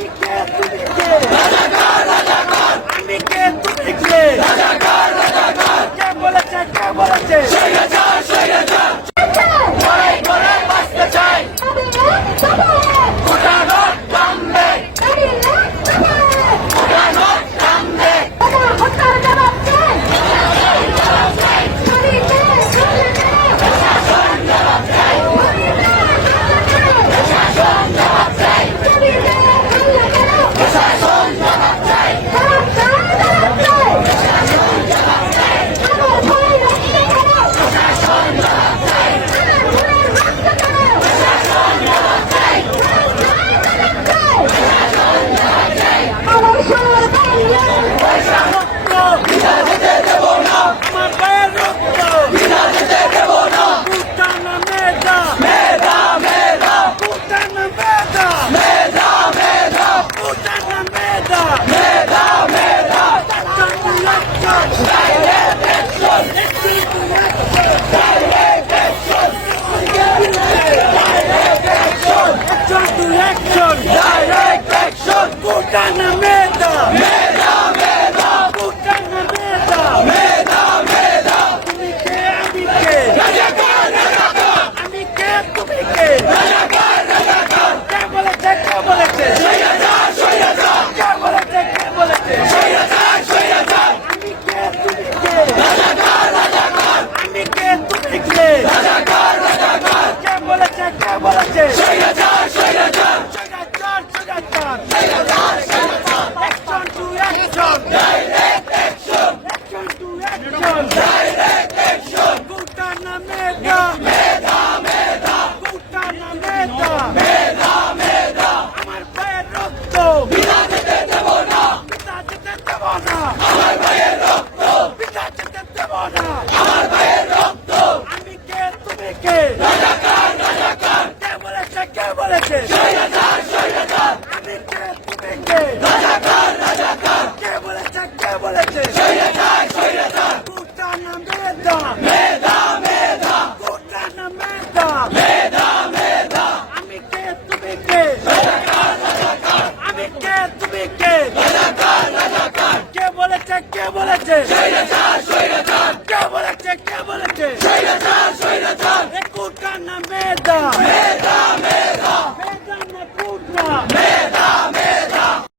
আমি কে তুমি কে রাজাকার রাজাকার আমি কে তুমি কে রাজাকার রাজাকার কে বলেছে স্বৈরাচার স্বৈরাচার লড়াই করে বাঁচতে চাই ভোটানোর নামবে ভোটানোর নামবে হত্যার জবাব চাই Putana meda, meda, meda. Putana meda, meda, meda. Tumike, amike. Rajakar, rajakar. Amike, tumike. Rajakar, rajakar. Kya boleche? Swayazar, swayazar. Kya boleche? Swayazar, swayazar. Amike, tumike. Rajakar, rajakar. Amike, tumike. Rajakar, rajakar. Kya boleche? Swayazar, swayazar. Swayazar, swayazar. Action to action. Direct action. Action to action. Direct action. Putana meda. Meda, meda. Putana meda. Meda, meda. আমার ভাইয়ের রক্ত বিনা যেতে দেব না। বিনা যেতে দেব না। আমার ভাইয়ের রক্ত বিনা যেতে দেব না। আমার ভাইয়ের রক্ত আমি কে তুমি কে রাজাকার রাজাকার কে বলেছে স্বৈরাচার স্বৈরাচার আমি কে তুমি কে রাজাকার রাজাকার কে বলেছে স্বৈরাচার স্বৈরাচার Putana meda. Meda, meda. Putana meda. Meda, meda. আমি কে তুমি কে রাজাকার রাজাকার আমি কে তুমি কে রাজাকার রাজাকার কে বলেছে স্বৈরাচার স্বৈরাচার কে বলেছে স্বৈরাচার স্বৈরাচার Putana meda. Meda, meda.